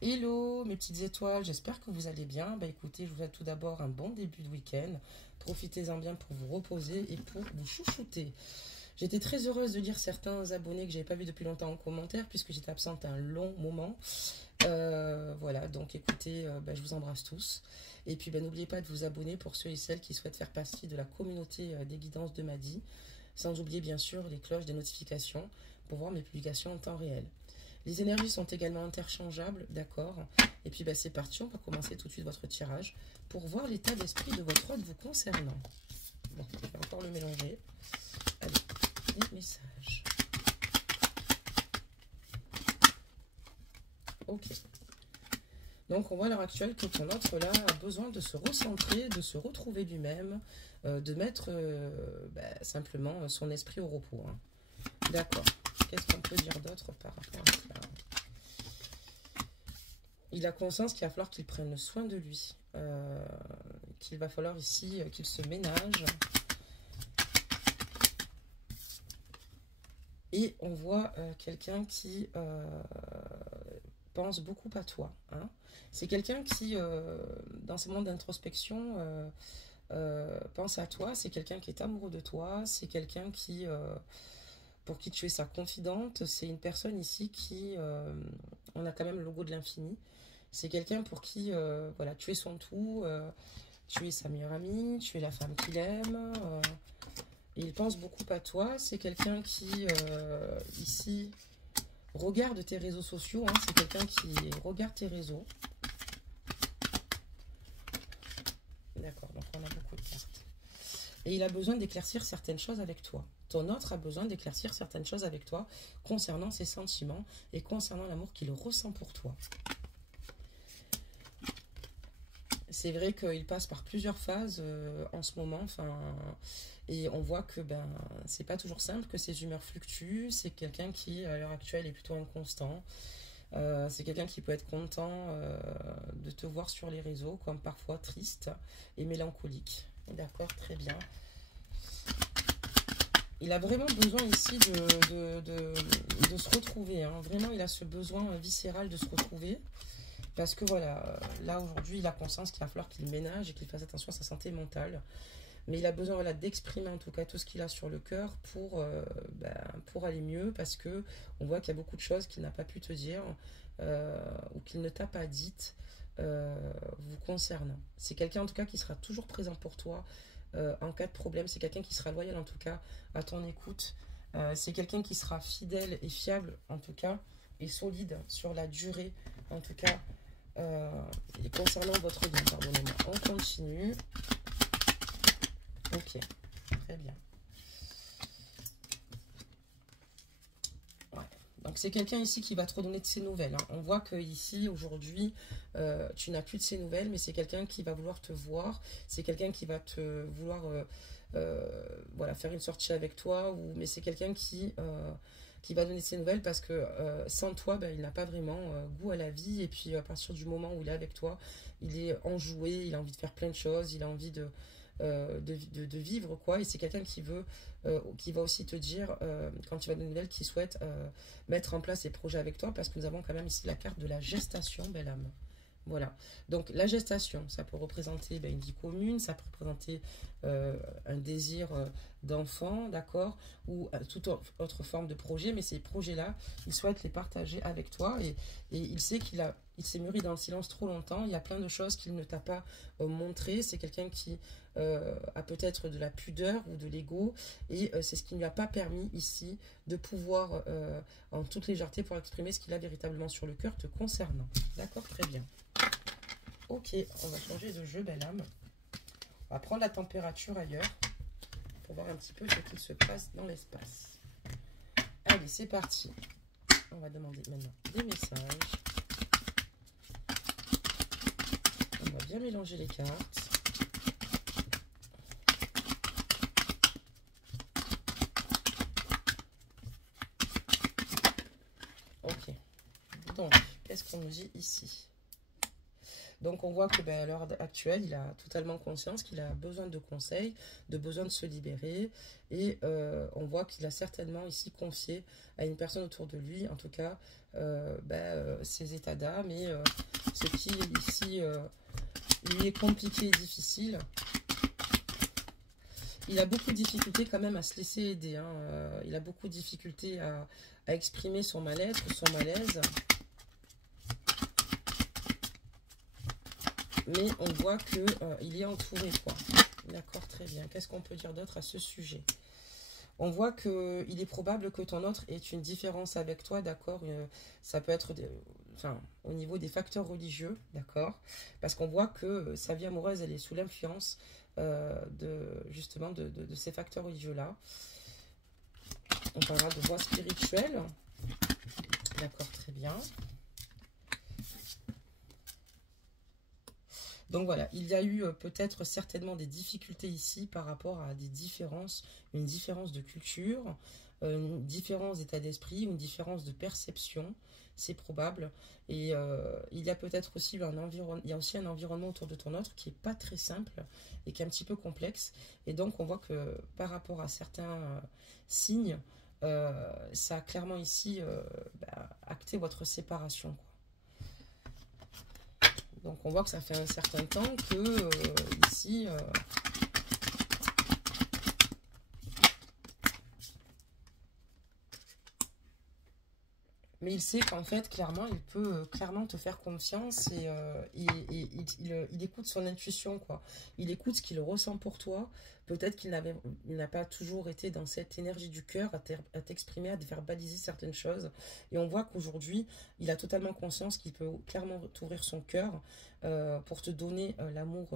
Hello mes petites étoiles, j'espère que vous allez bien. Bah écoutez, je vous souhaite tout d'abord un bon début de week-end. Profitez-en bien pour vous reposer et pour vous chouchouter. J'étais très heureuse de lire certains abonnés que j'avais pas vus depuis longtemps en commentaire puisque j'étais absente un long moment. Voilà, donc écoutez, bah, je vous embrasse tous. Et puis bah, n'oubliez pas de vous abonner pour ceux et celles qui souhaitent faire partie de la communauté des guidances de Madi. Sans oublier bien sûr les cloches des notifications pour voir mes publications en temps réel. Les énergies sont également interchangeables, d'accord. Et puis bah, c'est parti, on va commencer tout de suite votre tirage pour voir l'état d'esprit de votre hôte vous concernant. Bon, je vais encore le mélanger. Allez, les messages. Ok. Donc on voit à l'heure actuelle que ton autre là a besoin de se recentrer, de se retrouver lui-même, de mettre simplement son esprit au repos. Hein. D'accord. Qu'est-ce qu'on peut dire d'autre par rapport à cela? Il a conscience qu'il va falloir qu'il prenne soin de lui, qu'il va falloir ici qu'il se ménage. Et on voit quelqu'un qui pense beaucoup à toi. Hein. C'est quelqu'un qui, dans ces moments d'introspection, pense à toi. C'est quelqu'un qui est amoureux de toi. C'est quelqu'un qui... pour qui tu es sa confidente, c'est une personne ici qui, on a quand même le logo de l'infini, c'est quelqu'un pour qui, voilà, tu es son tout, tu es sa meilleure amie, tu es la femme qu'il aime, et il pense beaucoup à toi, c'est quelqu'un qui, ici, regarde tes réseaux sociaux, hein, c'est quelqu'un qui regarde tes réseaux. D'accord, donc on a beaucoup de cartes. Et il a besoin d'éclaircir certaines choses avec toi. Ton autre a besoin d'éclaircir certaines choses avec toi concernant ses sentiments et concernant l'amour qu'il ressent pour toi. C'est vrai qu'il passe par plusieurs phases en ce moment, et on voit que c'est pas toujours simple, que ses humeurs fluctuent. C'est quelqu'un qui, à l'heure actuelle, est plutôt inconstant. C'est quelqu'un qui peut être content de te voir sur les réseaux, comme parfois triste et mélancolique. D'accord, très bien. Il a vraiment besoin ici de se retrouver. Hein. Vraiment, il a ce besoin viscéral de se retrouver. Parce que voilà, là aujourd'hui, il a conscience qu'il va falloir qu'il ménage et qu'il fasse attention à sa santé mentale. Mais il a besoin voilà, d'exprimer en tout cas tout ce qu'il a sur le cœur pour aller mieux. Parce que on voit qu'il y a beaucoup de choses qu'il n'a pas pu te dire ou qu'il ne t'a pas dites vous concernant. C'est quelqu'un en tout cas qui sera toujours présent pour toi. En cas de problème, c'est quelqu'un qui sera loyal en tout cas à ton écoute. C'est quelqu'un qui sera fidèle et fiable en tout cas et solide sur la durée en tout cas et concernant votre lien. Pardonnez-moi, on continue. Ok, très bien. Ouais. Donc c'est quelqu'un ici qui va te redonner de ses nouvelles. Hein. On voit que ici aujourd'hui tu n'as plus de ses nouvelles, mais c'est quelqu'un qui va vouloir te voir. C'est quelqu'un qui va te vouloir voilà, faire une sortie avec toi. Mais c'est quelqu'un qui va donner de ses nouvelles parce que sans toi, il n'a pas vraiment goût à la vie. Et puis à partir du moment où il est avec toi, il est enjoué, il a envie de faire plein de choses, il a envie de vivre quoi. Et c'est quelqu'un qui va aussi te dire quand il va donner des nouvelles, qui souhaite mettre en place ses projets avec toi, parce que nous avons quand même ici la carte de la gestation, belle âme. Voilà, donc la gestation, ça peut représenter une vie commune, ça peut représenter un désir d'enfant, d'accord, ou toute autre forme de projet, mais ces projets-là, il souhaite les partager avec toi, et il sait il s'est mûri dans le silence trop longtemps, il y a plein de choses qu'il ne t'a pas montré. C'est quelqu'un qui a peut-être de la pudeur ou de l'ego, et c'est ce qui ne lui a pas permis ici de pouvoir en toute légèreté pour exprimer ce qu'il a véritablement sur le cœur te concernant. D'accord, très bien. Ok, on va changer de jeu, belle âme. On va prendre la température ailleurs pour voir un petit peu ce qu'il se passe dans l'espace. Allez, c'est parti. On va demander maintenant des messages. On va bien mélanger les cartes. Ok. Donc, qu'est-ce qu'on nous dit ici? Donc on voit que à l'heure actuelle, il a totalement conscience qu'il a besoin de conseils, de besoin de se libérer. Et on voit qu'il a certainement ici confié à une personne autour de lui, en tout cas, ses états d'âme et ce qui ici lui est compliqué et difficile. Il a beaucoup de difficultés quand même à se laisser aider. Hein. Il a beaucoup de difficultés à exprimer son mal-être, son malaise. Mais on voit qu'il est entouré, quoi. D'accord, très bien. Qu'est-ce qu'on peut dire d'autre à ce sujet? On voit qu'il est probable que ton autre ait une différence avec toi, d'accord? Ça peut être au niveau des facteurs religieux, d'accord? Parce qu'on voit que sa vie amoureuse, elle est sous l'influence justement de ces facteurs religieux-là. On parlera de voie spirituelle. D'accord, très bien. Donc voilà, il y a eu peut-être certainement des difficultés ici par rapport à des différences, une différence de culture, une différence d'état d'esprit, une différence de perception, c'est probable. Et il y a peut-être aussi un environnement autour de ton autre qui n'est pas très simple et qui est un petit peu complexe. Et donc on voit que par rapport à certains signes, ça a clairement ici acté votre séparation, quoi. Donc on voit que ça fait un certain temps que ici... mais il sait qu'en fait, clairement, il peut clairement te faire confiance et il écoute son intuition, quoi. Il écoute ce qu'il ressent pour toi. Peut-être qu'il n'a pas toujours été dans cette énergie du cœur à t'exprimer, à te verbaliser certaines choses. Et on voit qu'aujourd'hui, il a totalement conscience qu'il peut clairement t'ouvrir son cœur pour te donner l'amour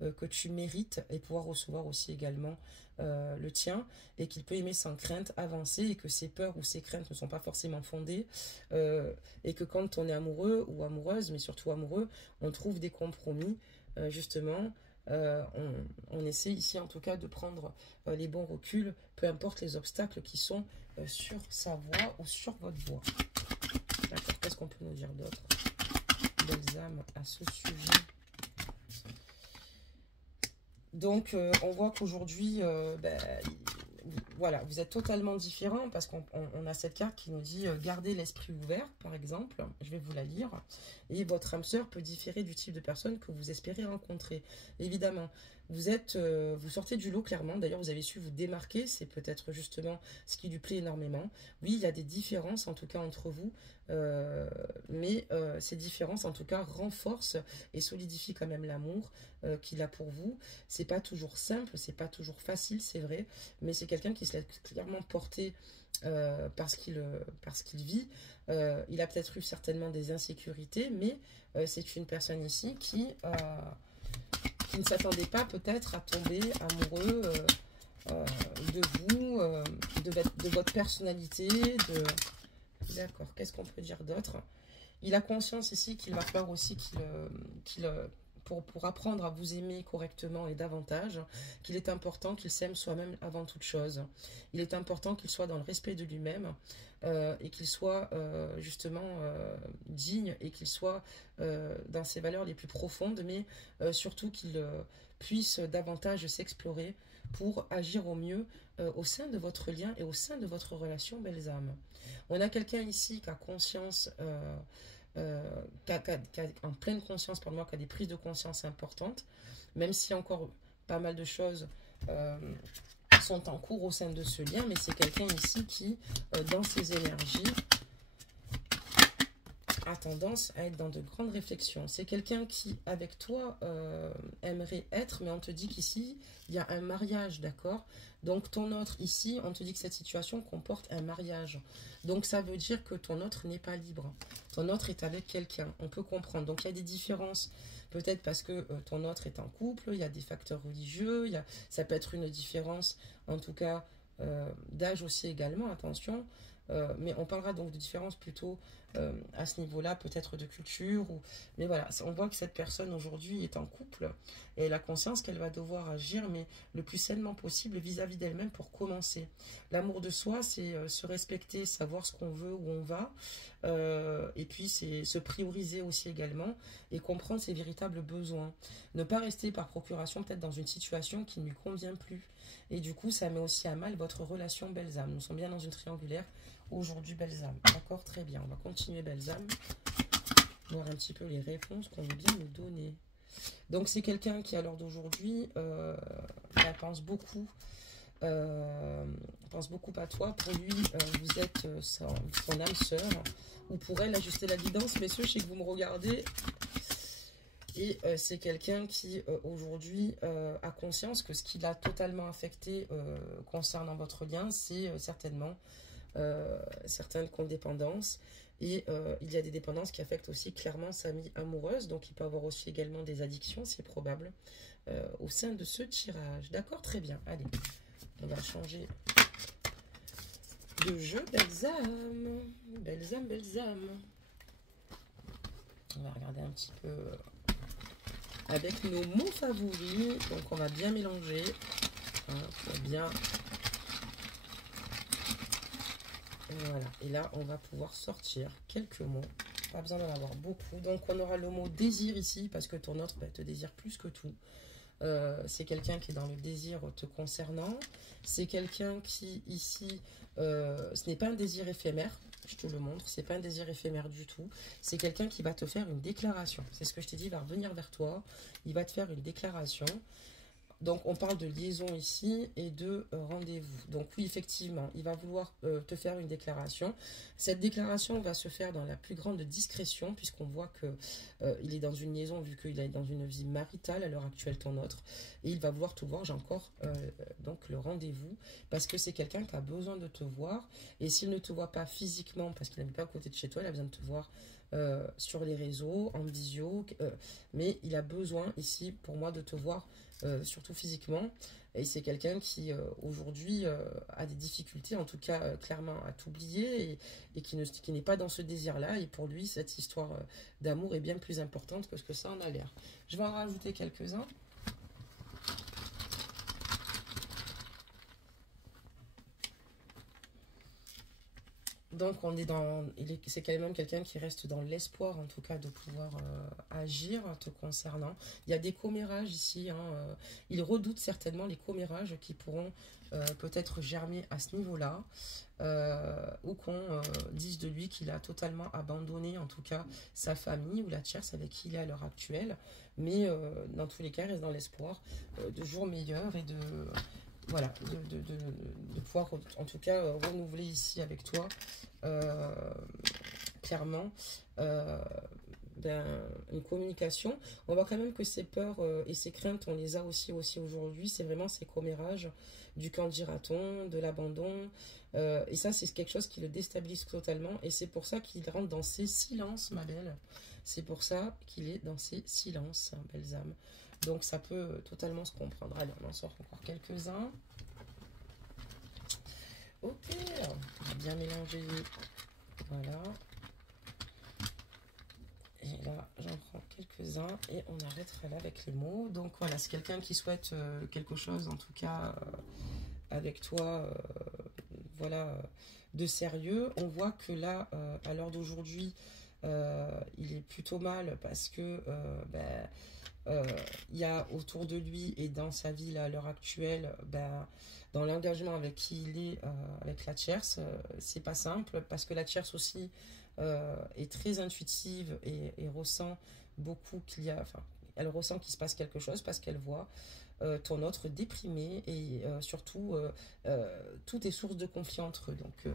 que tu mérites et pouvoir recevoir aussi également le tien, et qu'il peut aimer sans crainte, avancer, et que ses peurs ou ses craintes ne sont pas forcément fondées, et que quand on est amoureux ou amoureuse, mais surtout amoureux, on trouve des compromis, justement. On essaie ici en tout cas de prendre les bons reculs, peu importe les obstacles qui sont sur sa voie ou sur votre voie. D'accord, qu'est-ce qu'on peut nous dire d'autre, belles âmes, à ce sujet? Donc, on voit qu'aujourd'hui, voilà, vous êtes totalement différents, parce qu'on a cette carte qui nous dit gardez l'esprit ouvert, par exemple. Je vais vous la lire. Et votre âme sœur peut différer du type de personne que vous espérez rencontrer. Évidemment, vous sortez du lot clairement. D'ailleurs, vous avez su vous démarquer. C'est peut-être justement ce qui lui plaît énormément. Oui, il y a des différences en tout cas entre vous, mais ces différences en tout cas renforcent et solidifient quand même l'amour qu'il a pour vous. C'est pas toujours simple, c'est pas toujours facile, c'est vrai, mais c'est quelqu'un qui se laisse clairement porter parce qu'il vit. Il a peut-être eu certainement des insécurités, mais c'est une personne ici qui ne s'attendait pas peut-être à tomber amoureux de vous, de votre personnalité. D'accord, qu'est-ce qu'on peut dire d'autre? Il a conscience ici qu'il va falloir aussi pour apprendre à vous aimer correctement et davantage, qu'il est important qu'il s'aime soi-même avant toute chose. Il est important qu'il soit dans le respect de lui-même et qu'il soit justement digne, et qu'il soit dans ses valeurs les plus profondes, mais surtout qu'il puisse davantage s'explorer pour agir au mieux au sein de votre lien et au sein de votre relation, belles âmes. On a quelqu'un ici qui a conscience... qui a en pleine conscience, pour moi, qui a des prises de conscience importantes, même si encore pas mal de choses sont en cours au sein de ce lien, mais c'est quelqu'un ici qui, dans ses énergies, a tendance à être dans de grandes réflexions. C'est quelqu'un qui, avec toi, aimerait être, mais on te dit qu'ici, il y a un mariage, d'accord? Donc, ton autre, ici, on te dit que cette situation comporte un mariage. Donc, ça veut dire que ton autre n'est pas libre. Ton autre est avec quelqu'un. On peut comprendre. Donc, il y a des différences. Peut-être parce que ton autre est en couple. Il y a des facteurs religieux. Ça peut être une différence, en tout cas, d'âge aussi également. Attention. Mais on parlera donc de différence plutôt à ce niveau-là, peut-être de culture. Mais voilà, on voit que cette personne aujourd'hui est en couple et elle a conscience qu'elle va devoir agir, mais le plus sainement possible vis-à-vis d'elle-même pour commencer. L'amour de soi, c'est se respecter, savoir ce qu'on veut, où on va, et puis c'est se prioriser aussi également et comprendre ses véritables besoins. Ne pas rester par procuration peut-être dans une situation qui ne lui convient plus. Et du coup, ça met aussi à mal votre relation belles âmes. Nous sommes bien dans une triangulaire aujourd'hui, belles âmes. D'accord, très bien. On va continuer belles âmes. Voir un petit peu les réponses qu'on veut bien nous donner. Donc c'est quelqu'un qui à l'heure d'aujourd'hui pense beaucoup à toi. Pour lui, vous êtes son âme sœur. Ou pour elle, ajuster la guidance. Messieurs, je sais que vous me regardez. Et c'est quelqu'un qui aujourd'hui a conscience que ce qui l'a totalement affecté concernant votre lien, c'est certainement certaines codépendances. Et il y a des dépendances qui affectent aussi clairement sa vie amoureuse. Donc il peut avoir aussi également des addictions, c'est probable, au sein de ce tirage. D'accord, très bien. Allez, on va changer de jeu. Belles âmes. Belles âmes, belles âmes. On va regarder un petit peu avec nos mots favoris. Donc on va bien mélanger. Hein, pour bien. Voilà. Et là, on va pouvoir sortir quelques mots. Pas besoin d'en avoir beaucoup. Donc on aura le mot désir ici, parce que ton autre te désire plus que tout. C'est quelqu'un qui est dans le désir te concernant. C'est quelqu'un qui, ici, ce n'est pas un désir éphémère. Je te le montre, c'est pas un désir éphémère du tout. C'est quelqu'un qui va te faire une déclaration. C'est ce que je t'ai dit, il va revenir vers toi. Il va te faire une déclaration. Donc, on parle de liaison ici et de rendez-vous. Donc, oui, effectivement, il va vouloir te faire une déclaration. Cette déclaration va se faire dans la plus grande discrétion, puisqu'on voit qu'il est dans une liaison, vu qu'il est dans une vie maritale à l'heure actuelle, ton autre. Et il va vouloir te voir. J'ai encore donc le rendez-vous, parce que c'est quelqu'un qui a besoin de te voir. Et s'il ne te voit pas physiquement, parce qu'il n'habite pas à côté de chez toi, il a besoin de te voir sur les réseaux, en visio. Mais il a besoin ici, pour moi, de te voir surtout physiquement, et c'est quelqu'un qui aujourd'hui a des difficultés, en tout cas clairement à t'oublier, et qui n'est pas dans ce désir-là, et pour lui cette histoire d'amour est bien plus importante que ce que ça en a l'air. Je vais en rajouter quelques-uns. Donc on est c'est quand même quelqu'un qui reste dans l'espoir en tout cas de pouvoir agir te concernant. Il y a des commérages ici, hein, il redoute certainement les commérages qui pourront peut-être germer à ce niveau-là, ou qu'on dise de lui qu'il a totalement abandonné en tout cas sa famille ou la tierce avec qui il est à l'heure actuelle. Mais dans tous les cas il reste dans l'espoir de jours meilleurs et de... Voilà, de pouvoir en tout cas renouveler ici avec toi clairement une communication. On voit quand même que ces peurs et ces craintes, on les a aussi aujourd'hui. C'est vraiment ces commérages du quand dira-t-on, de l'abandon. Et ça, c'est quelque chose qui le déstabilise totalement. Et c'est pour ça qu'il rentre dans ces silences, ma belle. C'est pour ça qu'il est dans ces silences, hein, belles âmes. Donc ça peut totalement se comprendre. Allez, on en sort encore quelques-uns. Ok, on va bien mélanger. Voilà. Et là, j'en prends quelques-uns et on arrêtera là avec les mots. Donc voilà, c'est quelqu'un qui souhaite quelque chose, en tout cas, avec toi, voilà, de sérieux. On voit que là, à l'heure d'aujourd'hui, il est plutôt mal parce que il y a autour de lui et dans sa vie là, à l'heure actuelle, dans l'engagement avec qui il est, avec la tierce, c'est pas simple parce que la tierce aussi est très intuitive et ressent beaucoup qu'il y a, enfin, elle ressent qu'il se passe quelque chose parce qu'elle voit ton autre déprimé et surtout tout est source de conflit entre eux. Donc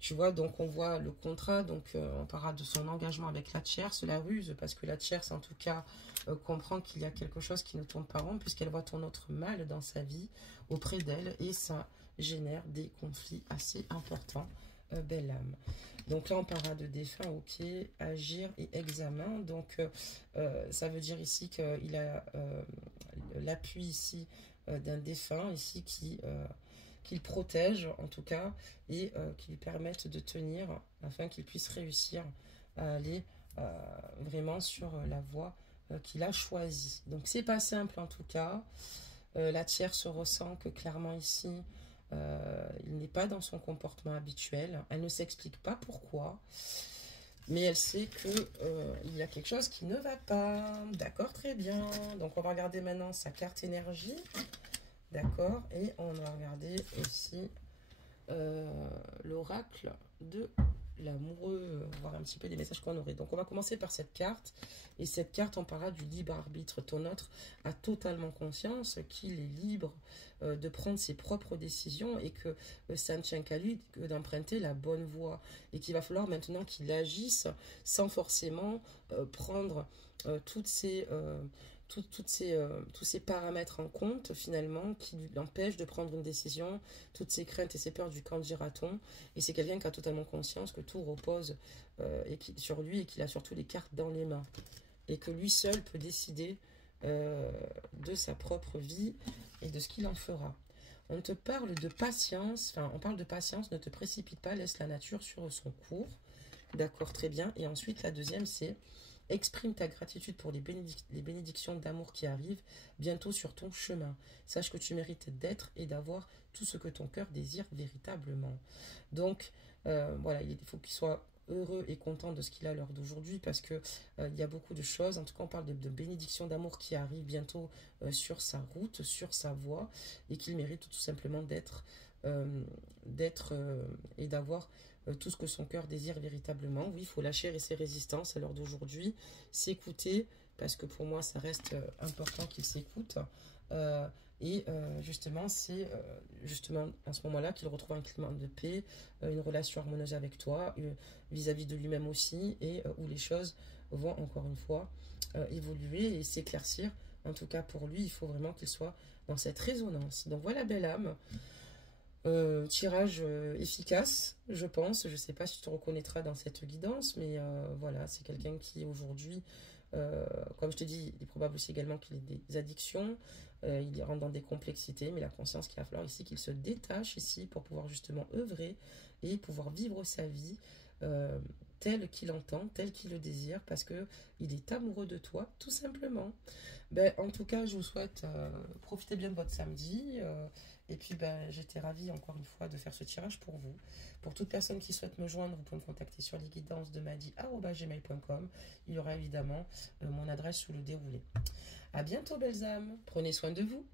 tu vois, donc on voit le contrat, donc on parlera de son engagement avec la tierce, la ruse, parce que la tierce en tout cas comprend qu'il y a quelque chose qui ne tourne pas rond, puisqu'elle voit ton autre mal dans sa vie auprès d'elle, et ça génère des conflits assez importants, belle âme. Donc là on parlera de défunt, ok, agir et examen, donc ça veut dire ici qu'il a l'appui ici d'un défunt, ici qui qu'il protège en tout cas, et qui lui permettent de tenir afin qu'il puisse réussir à aller vraiment sur la voie qu'il a choisie. Donc c'est pas simple en tout cas. La tierce ressent que clairement ici, il n'est pas dans son comportement habituel. Elle ne s'explique pas pourquoi, mais elle sait que il y a quelque chose qui ne va pas. D'accord, très bien. Donc on va regarder maintenant sa carte énergie. D'accord, et on va regarder aussi l'oracle de l'amoureux, voir un petit peu les messages qu'on aurait. Donc on va commencer par cette carte, et cette carte on parlera du libre arbitre. Ton autre a totalement conscience qu'il est libre de prendre ses propres décisions, et que ça ne tient qu'à lui que d'emprunter la bonne voie, et qu'il va falloir maintenant qu'il agisse sans forcément prendre toutes ces tous ces paramètres en compte, finalement, qui l'empêchent de prendre une décision, toutes ces craintes et ces peurs du camp dira-t-on. Et c'est quelqu'un qui a totalement conscience que tout repose sur lui, et qu'il a surtout les cartes dans les mains. Et que lui seul peut décider de sa propre vie et de ce qu'il en fera. On te parle de patience, enfin, on parle de patience, ne te précipite pas, laisse la nature sur son cours. D'accord, très bien. Et ensuite, la deuxième, c'est: exprime ta gratitude pour les bénédictions d'amour qui arrivent bientôt sur ton chemin. Sache que tu mérites d'être et d'avoir tout ce que ton cœur désire véritablement. Donc, voilà, il faut qu'il soit heureux et content de ce qu'il a à l'heure d'aujourd'hui, parce que il y a beaucoup de choses. En tout cas, on parle de bénédictions d'amour qui arrivent bientôt sur sa route, sur sa voie, et qu'il mérite tout simplement d'être et d'avoir tout ce que son cœur désire véritablement. Oui, il faut lâcher ses résistances à l'heure d'aujourd'hui, s'écouter, parce que pour moi, ça reste important qu'il s'écoute. Justement, c'est justement à ce moment-là qu'il retrouve un climat de paix, une relation harmonieuse avec toi, vis-à-vis de lui-même aussi, et où les choses vont encore une fois évoluer et s'éclaircir. En tout cas, pour lui, il faut vraiment qu'il soit dans cette résonance. Donc voilà, belle âme. Tirage efficace, je pense. Je ne sais pas si tu te reconnaîtras dans cette guidance, mais voilà, c'est quelqu'un qui aujourd'hui, comme je te dis, il est probable aussi également qu'il ait des addictions, il rentre dans des complexités, mais la conscience qu'il va falloir ici qu'il se détache ici pour pouvoir justement œuvrer et pouvoir vivre sa vie tel qu'il entend, tel qu'il le désire, parce que il est amoureux de toi, tout simplement. Ben, en tout cas, je vous souhaite profitez bien de votre samedi. Et puis, ben, j'étais ravie, encore une fois, de faire ce tirage pour vous. Pour toute personne qui souhaite me joindre, vous pouvez me contacter sur lesguidances de madi@gmail.com. Il y aura évidemment mon adresse sous le déroulé. À bientôt, belles âmes. Prenez soin de vous.